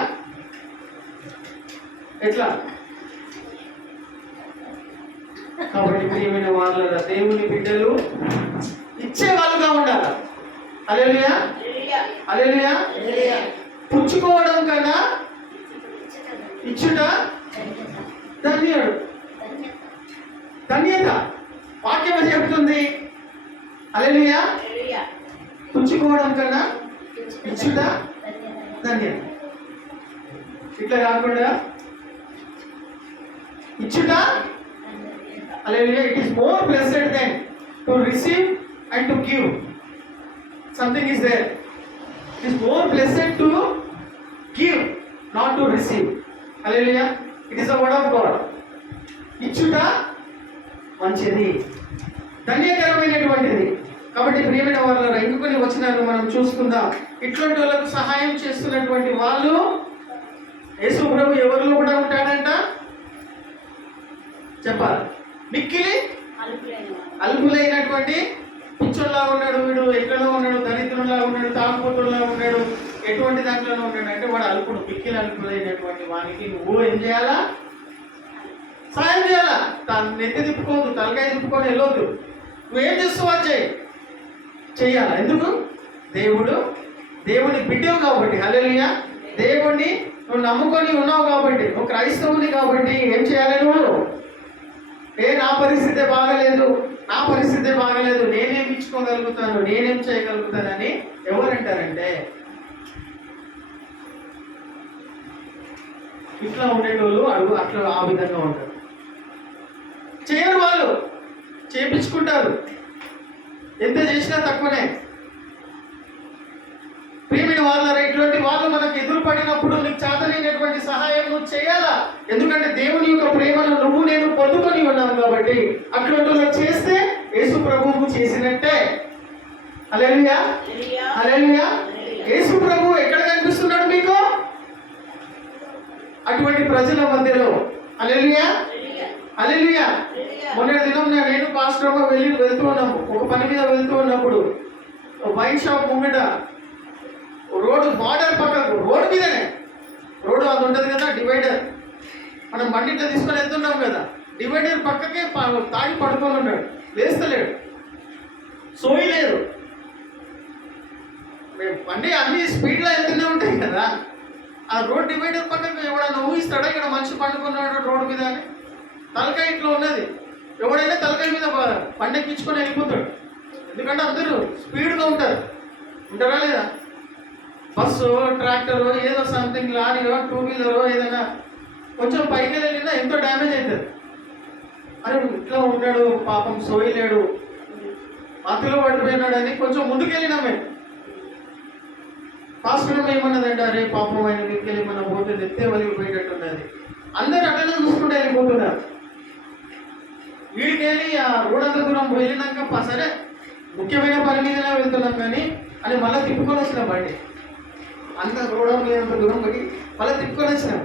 ఎట్లా? కాబట్టి ప్రియమైన వాళ్ళ దేవుని బిడ్డలు ఇచ్చే వాళ్ళుగా ఉండాలి. హల్లెలూయా, హల్లెలూయా. పుచ్చుకోవడం కన్నా ఇచ్చుట ధన్యత వాక్యం చెప్తుంది. హల్లెలూయా. పుచ్చుకోవడం కన్నా ఇచ్చుట ధన్యత. ఇట్లా కాకుండా ఇచ్చుట, hallelujah, it is more blessed than to receive and to give. Something is there. It is more blessed to give, not to receive. Hallelujah. It is the word of God. ఇచ్చుట మంచిది, ధన్యకరమైనటువంటిది. కాబట్టి ప్రియమైన వాళ్ళ ఇంకొన్ని వచనాలు మనం చూసుకుందాం. ఇట్లాంటి వాళ్ళకు సహాయం చేస్తున్నటువంటి వాళ్ళు యేసు ప్రభు ఎవరిలో కూడా ఉంటాడంట చెప్పాలి. మిక్కిలి అల్పులైనటువంటి పిచ్చోళ్ళలా ఉన్నాడు, వీడు ఎక్కడో ఉన్నాడు, దరిద్రులా ఉన్నాడు, తాగుబోతుల్లా ఉన్నాడు, ఎటువంటి దాంట్లోనే ఉన్నాడు అంటే వాడు అల్పుడు. మిక్కిలి అల్పులైనటువంటి వానికి నువ్వు ఏం చేయాలా? సాయం చేయాలా? తను నెత్తి తిప్పుకోవద్దు, తలకాయ తిప్పుకొని వెళ్ళొద్దు. నువ్వేం చేస్తావు అది చెయ్యాలా? ఎందుకు? దేవుని బిడ్డవు కాబట్టి. హల్లెలూయా. దేవుణ్ణి నువ్వు నమ్ముకొని ఉన్నావు కాబట్టి, నువ్వు క్రైస్తవుని కాబట్టి ఏం చేయాలి నువ్వు? నా పరిస్థితి బాగలేదు, నా పరిస్థితి బాగలేదు, నేనేం ఇచ్చుకోగలుగుతాను, నేనేం చేయగలుగుతానని ఎవరంటారంటే ఇట్లా ఉండేటోళ్ళు అట్లా ఆ విధంగా ఉంటారు. చేయరు, వాళ్ళు చేపించుకుంటారు, ఎంత చేసినా తక్కువనే. ప్రియమైన వాళ్ళ ఇటువంటి వాళ్ళు మనకు ఎదురుపడినప్పుడు నీకు చేతనైనటువంటి సహాయం నువ్వు చేయాలా. ఎందుకంటే దేవుని యొక్క ప్రేమను నువ్వు నేను పొందుకొని ఉన్నావు కాబట్టి అటువంటి చేస్తే యేసు ప్రభువు చేసినట్టే. హల్లెలూయా, హల్లెలూయా. యేసు ప్రభువు ఎక్కడ కనిపిస్తున్నాడు మీకు? అటువంటి ప్రజల మధ్యలో. హల్లెలూయా, హల్లెలూయా. మొన్నటి దినం నేను పాస్టర్ వెళ్తూ ఉన్నాము, ఒక పని మీద వెళ్తూ ఉన్నప్పుడు వైన్ షాప్ ముంగట రోడ్డు బార్డర్ పక్కకు, రోడ్డు మీదనే, రోడ్డు అది ఉంటుంది కదా డివైడర్, మనం బండిట్లో తీసుకొని వెళ్తున్నాం కదా, డివైడర్ పక్కకే తాగి పడుకొని ఉన్నాడు, లేస్తలేడు, సోయి లేదు. బండి అన్ని స్పీడ్లో వెళ్తూనే ఉంటాయి కదా, ఆ రోడ్ డివైడర్ పక్కకు ఎవడన్నా ఊహిస్తాడా ఇక్కడ మనిషి పండుకున్నాడు రోడ్డు మీద అని? తలకాయ ఇట్లా ఉన్నది, ఎవడైనా తలకాయ మీద బండి ఎక్కించుకొని వెళ్ళిపోతాడు. ఎందుకంటే అందరూ స్పీడ్గా ఉంటారా లేదా? బస్సు, ట్రాక్టరు, ఏదో సంథింగ్, లారీయో, టూ వీలరో ఏదైనా కొంచెం పైకి వెళ్ళినా ఎంతో డ్యామేజ్ అవుతుంది. అరే ఇట్లా ఉంటాడు పాపం, సోయలేడు, మధ్యలో పడిపోయినాడని కొంచెం ముందుకెళ్ళినామే. హాస్పిటల్ ఏమన్నదంటే అరే పాపం ఆయన మీదకెళ్ళి మన పోతే నెత్తే వలిగిపోయేటట్టున్నది. అందరు అట్లనే చూసుకుంటే వెళ్ళిపోతున్నారు. వీడికెళ్ళి ఆ రోడ్ అంత దూరం వెళ్ళినాక సరే ముఖ్యమైన పని మీదనే వెళ్తున్నాం కానీ అని మళ్ళీ తిప్పుకొని వచ్చినాం బండి. అంత రోడ్ మీద అంత దూరం పోయి మళ్ళీ తిప్పుకొని వచ్చినాం.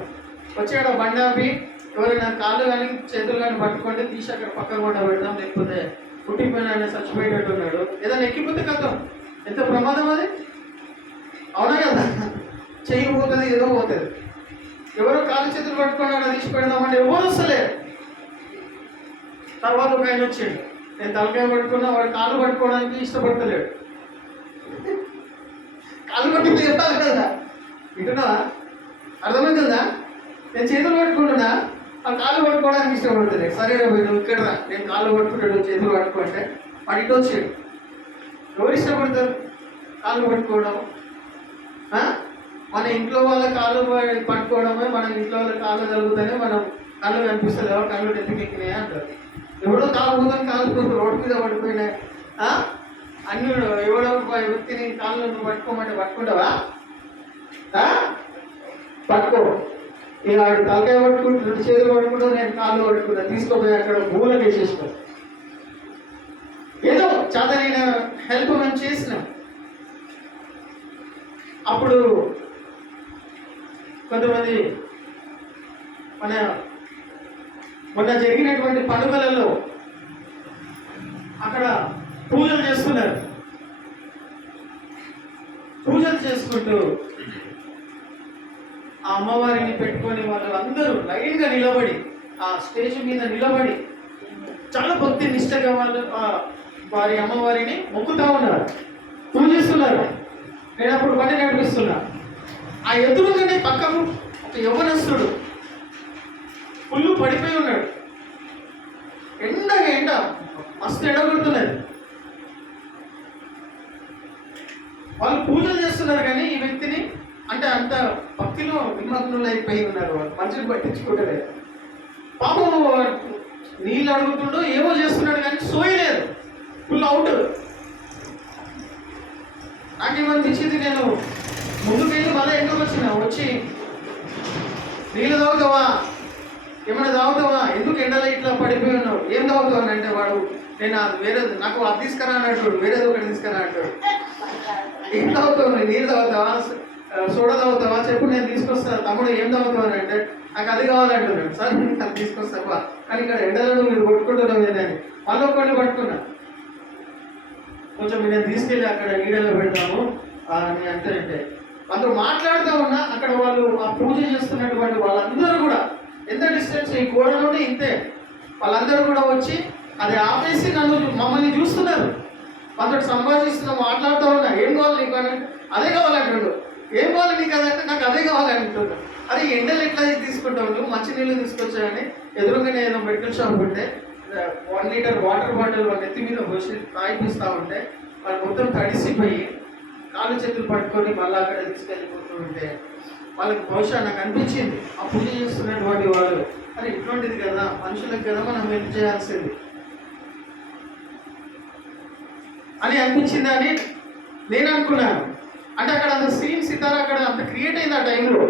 వచ్చాడు బండి ఆపి ఎవరైనా కాళ్ళు కానీ చేతులు కానీ పట్టుకుంటే తీసి అక్కడ పక్కన కూడా పెడదాం, లేకపోతే పుట్టిపోయిన ఆయన చచ్చిపోయేటట్టున్నాడు, ఏదైనా ఎక్కిపోతే కథం. ఎంత ప్రమాదం అది, అవునా కదా? చెయ్యి పోతుంది, ఏదో పోతుంది. ఎవరో కాళ్ళు చేతులు పట్టుకున్నాడు తీసి పెడదామంటే ఎవరు వస్తలేరు. తర్వాత ఒక ఆయన వచ్చాడు, నేను తలకాయ పట్టుకున్నా, వాడు కాళ్ళు పట్టుకోవడానికి ఇష్టపడతలేడు. కాళ్ళు పట్టుకుంటే చెప్పాలి కదా, వింటున్నావా? అర్థమవుతుందా? నేను చేతులు పట్టుకుంటున్నా, ఆ కాళ్ళు పట్టుకోవడానికి ఇష్టపడతలేదు. సరే నువ్వు ఇక్కడ రా, నేను కాళ్ళు పట్టుకుంటాడు చేతులు పట్టుకుంటే వాడు ఇటు వచ్చాడు. ఎవరు ఇష్టపడతారు కాళ్ళు పట్టుకోవడం? మన ఇంట్లో వాళ్ళ కాళ్ళు పట్టుకోవడమే, మన ఇంట్లో వాళ్ళ కాళ్ళు జరుగుతానే మనం కళ్ళు కనిపిస్తుంది, ఎవరు కళ్ళు ఎత్తుకెక్కినాయి అంటారు. ఎవడో కాలు పోదని కాలు రోడ్డు మీద పడిపోయినాయి. అన్ని ఎవడో వ్యక్తిని కాళ్ళు నువ్వు పట్టుకోమంటే పట్టుకుంటావా? పట్టుకో. ఇక ఆడు తలకాయ పట్టుకుంటూ రెండు చేతులు పట్టుకుంటూ నేను కాళ్ళు పట్టుకుంటా, తీసుకోపోయి అక్కడ మూలకి వేసేసుకో. ఏదో చాదనైన హెల్ప్ మేము చేసినాం. అప్పుడు కొంతమంది మొన్న జరిగినటువంటి పండుగలలో అక్కడ పూజలు చేస్తున్నారు. పూజలు చేసుకుంటూ ఆ అమ్మవారిని పెట్టుకొని వాళ్ళు అందరూ లైన్గా నిలబడి ఆ స్టేజ్ మీద నిలబడి చాలా భక్తి నిష్టగా వాళ్ళు వారి అమ్మవారిని మొక్కుతా ఉన్నారు, పూజిస్తున్నారు. నేను అప్పుడు బండి నడిపిస్తున్నా. ఆ ఎదురుగానే పక్కకు ఒక యవ్వనస్తుడు ఫుల్ పడిపోయి ఉన్నాడు. ఎండ మస్తు ఎండగొడుతున్నది. వాళ్ళు పూజలు చేస్తున్నారు కానీ ఈ వ్యక్తిని అంటే అంత భక్తిలో నిమగ్నులు అయిపోయి ఉన్నారు. వాళ్ళు మంచిని పట్టించుకోవట్లేదు. పాపం నీళ్ళు అడుగుతుండో ఏమో చేస్తున్నాడు కానీ సోయలేదు, ఫుల్ అవుట్. నాకేమనిపించింది, నేను ముందుకెళ్ళి మళ్ళీ ఎందుకు వచ్చి నీళ్ళు తాగుతావా, ఏమైనా తాగుతావా, ఎందుకు ఎండలో ఇట్లా పడిపోయి ఉన్నావు, ఏం తాగుతావు అని అంటే వాడు నేను వేరేది నాకు అది తీసుకురా అంటాడు, వేరేది ఒకటి తీసుకురా అంటాడు. ఏం తాగుతావు, నీళ్ళు తాగుతావా, సోడా తాగుతావా, చెప్పు నేను తీసుకొస్తాను. తమ్ముడు ఏం తాగుతావు అని అంటే నాకు అది కావాలంటున్నాడు. సార్ నేను అది తీసుకొస్తావా, కానీ ఇక్కడ ఎండలో మీరు కొట్టుకుంటున్నావు ఏదని మళ్ళీ ఒక్కడిని పట్టుకున్నా. కొంచెం నేను తీసుకెళ్ళి అక్కడ నీడలో పెడతాము అని అంటే వాళ్ళతో మాట్లాడుతూ ఉన్నా. అక్కడ వాళ్ళు ఆ పూజ చేస్తున్నటువంటి వాళ్ళందరూ కూడా ఎంత డిస్టెన్స్, ఈ గోడ నుండి ఇంతే, వాళ్ళందరూ కూడా వచ్చి అది ఆపేసి మమ్మల్ని చూస్తున్నారు. వాళ్ళతో సంభాషిస్తున్నా, మాట్లాడుతూ ఉన్నా. ఏం కావాలి నీకు అని, అదే కావాలంటాడు. ఏం కావాలి నీకు అదంటే నాకు అదే కావాలంటున్నా. అరే ఎండలు ఎట్లా తీసుకుంటావు నువ్వు, మంచినీళ్ళు తీసుకొచ్చాయని ఎదురుగానే ఏదో మెడికల్ షాప్ ఉంటే 1 లీటర్ వాటర్ బాటిల్ వాళ్ళ నెత్తి మీద పోసి తాగిపిస్తూ ఉంటే వాళ్ళు మొత్తం తడిసిపోయి కాళ్ళు చేతులు పట్టుకొని మళ్ళీ అక్కడ తీసుకెళ్ళిపోతూ ఉంటే వాళ్ళకి బహుశా నాకు అనిపించింది ఆ పూజ చేస్తున్నటువంటి వాళ్ళు అరే ఇటువంటిది కదా మనుషులకు కదా మనం హెల్ప్ చేయాల్సింది అని అనిపించింది అని నేను అనుకున్నాను. అంటే అక్కడ అంత సీన్ సితారా అక్కడ అంత క్రియేట్ అయింది ఆ టైంలో.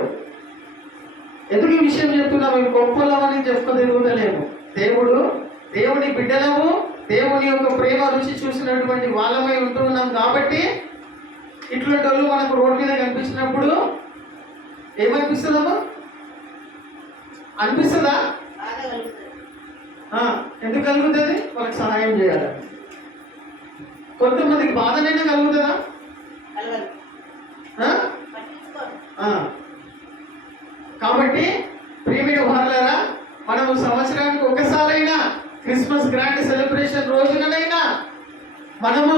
ఎందుకు ఈ విషయం చెప్తున్నా, మేము గొప్పలమని చెప్పుకోలేము. దేవుని బిడ్డలము, దేవుని యొక్క ప్రేమ రుచి చూసినటువంటి వాళ్ళమై ఉంటూ ఉన్నాం కాబట్టి ఇట్లాంటి వాళ్ళు మనకు రోడ్డు మీద కనిపించినప్పుడు ఏమనిపిస్తుందమ్మా? అనిపిస్తుందా? ఎందుకు కలుగుతుంది? వాళ్ళకి సహాయం చేయాలి. కొంతమందికి బాధనైనా కలుగుతుందా? కాబట్టి ప్రియమైన వారలారా, మనము సంవత్సరానికి ఒకసారైనా క్రిస్మస్ గ్రాండ్ సెలబ్రేషన్ రోజునైనా మనము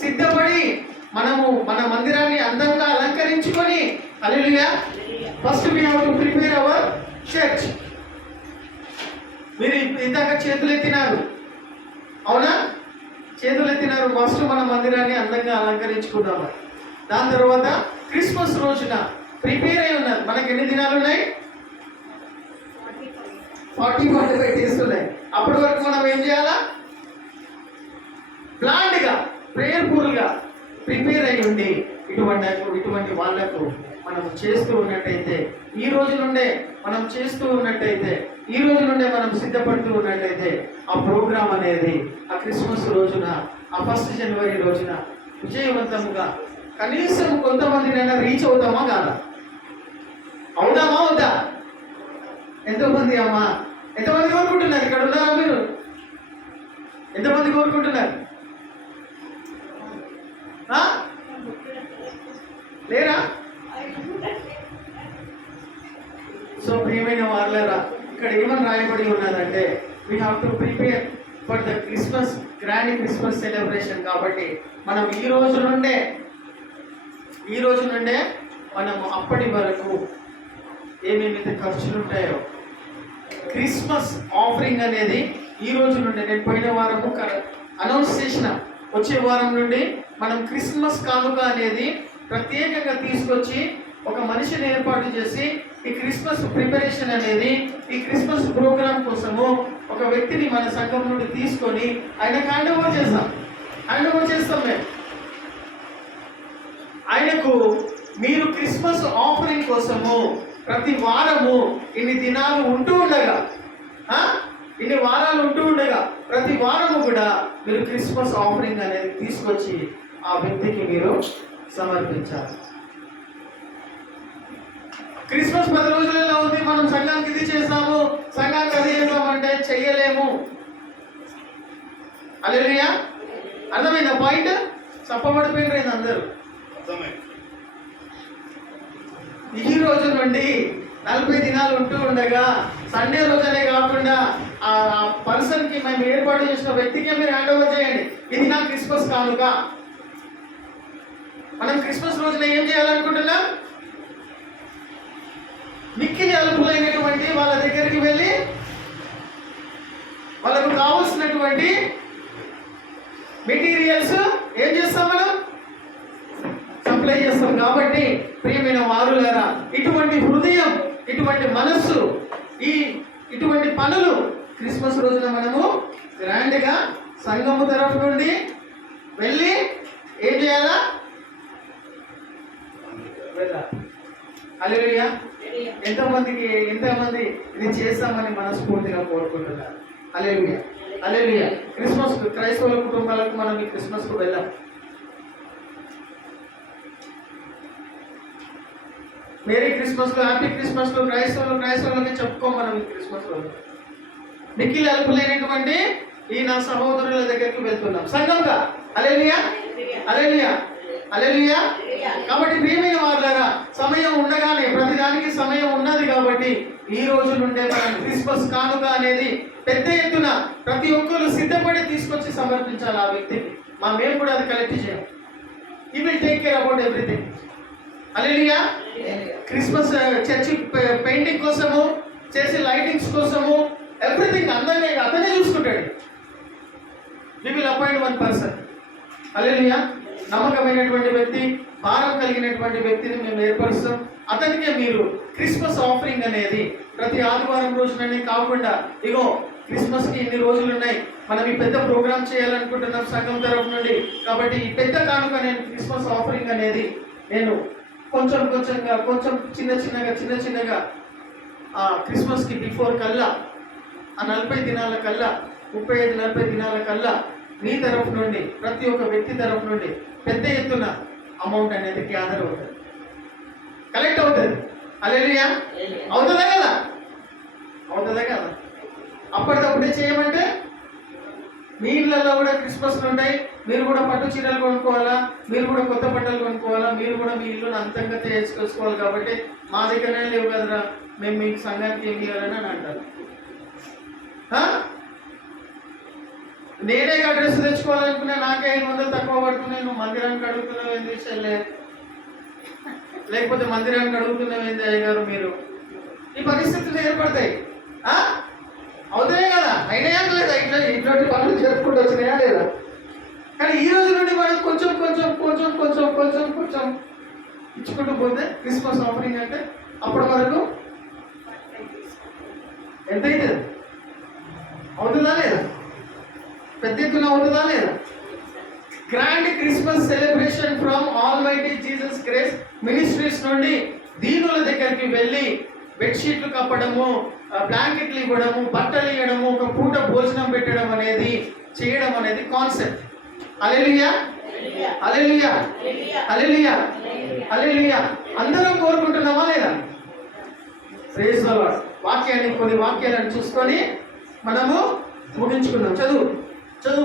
సిద్ధపడి మనము మన మందిరాన్ని అందంగా అలంకరించుకొని hallelujah first we have to prepare our church. మీరు ఇందాక చేతులు ఎత్తినారు, అవునా? చేతులు ఎత్తినారు. ఫస్ట్ మన మందిరాన్ని అందంగా అలంకరించుకుందాము. దాని తర్వాత క్రిస్మస్ రోజున ప్రిపేర్ అయి ఉన్నారు. మనకి ఎన్ని దినాలు ఉన్నాయి? 45 డేస్ ఉన్నాయి. అప్పటి వరకు మనం ఏం చేయాలా? ప్లాన్డ్గా, ప్రేయర్ఫుల్గా ప్రిపేర్ అయి ఉండి ఇటువంటి వాళ్ళకు మనం చేస్తూ ఉన్నట్టయితే, ఈ రోజు నుండే మనం చేస్తూ ఉన్నట్టయితే, ఈ రోజు నుండే మనం సిద్ధపడుతూ ఉన్నట్టయితే ఆ ప్రోగ్రామ్ అనేది ఆ క్రిస్మస్ రోజున, ఆ 1 జనవరి రోజున విజయవంతముగా కనీసం కొంతమందినైనా రీచ్ అవుతామా కాదా? అవుతామా అవుతా? ఎంతోమంది అమ్మా, ఎంతమంది కోరుకుంటున్నారు? ఇక్కడ ఉన్నారా మీరు? ఎంతమంది కోరుకుంటున్నారు? లేరా? సో ప్రియమైన వారలారా, ఇక్కడ ఏమని రాయబడి ఉన్నదంటే we have to prepare for the Christmas grand Christmas celebration. కాబట్టి మనం ఈ రోజు నుండే మనము అప్పటి వరకు ఏమేమైతే ఖర్చులు ఉంటాయో క్రిస్మస్ ఆఫరింగ్ అనేది ఈ రోజు నుండి, నేను పోయిన వారము అనౌన్స్ చేసిన వచ్చే వారం నుండి మనం క్రిస్మస్ కానుక అనేది ప్రత్యేకంగా తీసుకొచ్చి ఒక మనిషిని ఏర్పాటు చేసి ఈ క్రిస్మస్ ప్రిపరేషన్ అనేది, ఈ క్రిస్మస్ ప్రోగ్రామ్ కోసము ఒక వ్యక్తిని మన సంఘం నుండి తీసుకొని ఆయనకు హ్యాండ్ ఓవర్ చేస్తాం మేము. ఆయనకు మీరు క్రిస్మస్ ఆఫరింగ్ కోసము ప్రతి వారము ఇన్ని దినాలు ఉంటూ ఉండగా, ఇన్ని వారాలు ఉంటూ ఉండగా ప్రతి వారము కూడా మీరు క్రిస్మస్ ఆఫరింగ్ అనేది తీసుకొచ్చి ఆ వ్యక్తికి మీరు సమర్పించాలి. క్రిస్మస్ 10 రోజులలో ఉంది, మనం సంఘానికి ఇది చేస్తాము, సంఘానికి అది చేస్తామంటే చెయ్యలేము. హల్లెలూయా. అర్థమైందా పాయింట్? చప్పబడిపోయిన అందరూ. ఈ రోజు నుండి 40 దినాలు ఉంటూ ఉండగా సండే రోజనే కాకుండా ఆ పర్సన్కి మేము ఏర్పాటు చేసిన వ్యక్తికి మీరు హ్యాండ్ ఓవర్ చేయండి. ఇది నా క్రిస్మస్ కానుక. మనం క్రిస్మస్ రోజున ఏం చేయాలనుకుంటున్నాం? మిక్కిలి అల్పులైనటువంటి వాళ్ళ దగ్గరికి వెళ్ళి వాళ్ళకు కావలసినటువంటి మెటీరియల్స్ ఏం చేస్తాం? మనం సప్లై చేస్తాం. కాబట్టి ప్రియమైన వారులారా, ఇటువంటి హృదయం, ఇటువంటి మనస్సు, ఇటువంటి పనులు క్రిస్మస్ రోజున మనము గ్రాండ్గా సంఘము తరఫు నుండి వెళ్ళి ఏం చేయాలా? వెళ్ళాలి. హల్లెలూయా. ఎంతమంది ఇది చేస్తామని మనస్ఫూర్తిగా కోరుకుంటున్నారు? హల్లెలూయా, హల్లెలూయా. క్రిస్మస్ క్రైస్తవ కుటుంబాలకు మనం ఈ క్రిస్మస్కు వెళ్ళాం. మేరీ క్రిస్మస్లో, హ్యాపీ క్రిస్మస్లో క్రైస్తవులకి చెప్పుకోం మనం ఈ క్రిస్మస్ రోజు. మిక్కిలి అల్పులైనటువంటి ఈ నా సహోదరుల దగ్గరికి వెళ్తున్నాం సంఘంగా. హల్లెలూయా, హల్లెలూయా, హల్లెలూయా. కాబట్టి ప్రియమైన వారులారా, సమయం ఉండగానే, ప్రతిదానికి సమయం ఉన్నది కాబట్టి ఈ రోజు నుండే మనం క్రిస్మస్ కానుక అనేది పెద్ద ఎత్తున ప్రతి ఒక్కరు సిద్ధపడి తీసుకొచ్చి సమర్పించాలి ఆ వ్యక్తికి. మేము కూడా అది కలెక్ట్ చేయం. He will take care about everything. Hallelujah. Christmas church painting కోసము, చేసే లైటింగ్స్ కోసము, ఎవ్రీథింగ్ అందంగా అతనే చూసుకుంటాడు. We will appoint one person. Hallelujah. నమ్మకమైనటువంటి వ్యక్తి, భారం కలిగినటువంటి వ్యక్తిని మేము ఏర్పరుస్తాం. అతనికే మీరు క్రిస్మస్ ఆఫరింగ్ అనేది ప్రతి ఆదివారం రోజుననే కాకుండా, ఇగో క్రిస్మస్కి ఇన్ని రోజులు ఉన్నాయి, మనం ఈ పెద్ద ప్రోగ్రామ్ చేయాలనుకుంటున్నాం సంఘం తరఫు నుండి, కాబట్టి ఈ పెద్ద కానుక నేను క్రిస్మస్ ఆఫరింగ్ అనేది నేను కొంచెం చిన్నగా క్రిస్మస్కి బిఫోర్ కల్లా, ఆ 40 దినాల కల్లా, 35-40 దినాల కల్లా మీ తరఫు నుండి, ప్రతి ఒక్క వ్యక్తి తరఫు నుండి పెద్ద ఎత్తున అమౌంట్ అనేది గ్యాదర్ అవుతుంది, కలెక్ట్ అవుతుంది. హల్లెలూయా. అవుతుందా కదా? అవుతుందా కదా? అప్పటికప్పుడే చేయమంటే మీ ఇళ్ళల్లో కూడా క్రిస్మస్లు ఉంటాయి, మీరు కూడా పట్టు చీరలు కొనుక్కోవాలా, మీరు కూడా కొత్త బట్టలు కొనుక్కోవాలా, మీరు కూడా మీ ఇల్లును అంతంగా చేసుకోవాలి. కాబట్టి మా దగ్గరనే లేవు కదరా, మేము మీకు సంఘానికి ఏమి ఇవ్వాలని అని అంటారు. నేనే డ్రెస్ తెచ్చుకోవాలనుకున్నా, నాకే 500 తక్కువ పడుతున్నాయి, నువ్వు మందిరానికి అడుగుతున్నావు ఏంది చెల్లె, లేకపోతే మందిరానికి అడుగుతున్నావు ఏంది అయ్యగారు మీరు, ఈ పరిస్థితులు ఏర్పడతాయి. అవుతాయి కదా? అయినాయా లేదా? ఇట్లాంటి పనులు చేసుకుంటూ వచ్చినాయా లేదా? కానీ ఈ రోజు నుండి మనం కొంచెం ఇచ్చుకుంటూ పోతే క్రిస్మస్ ఆఫరింగ్ అంటే అప్పటి వరకు ఎంత అవుతుంది? అవుతుందా లేదా? పెద్ద ఎత్తున అవుతుందా లేదా? Grand Christmas celebration from almighty Jesus grace ministries నుండి దీనుల దగ్గరికి వెళ్ళి బెడ్షీట్లు కప్పడము, బ్లాంకెట్లు ఇవ్వడము, బట్టలు ఇవ్వడము, ఒక పూట భోజనం పెట్టడం అనేది చేయడం అనేది కాన్సెప్ట్. హల్లెలూయా. హల్లెలూయా. హల్లెలూయా. హల్లెలూయా. అందరం కోరుకుంటున్నామా లేదా? Praise the Lord. కొన్ని వాక్యాలను చూసుకొని మనము ముగించుకుందాం. చదువు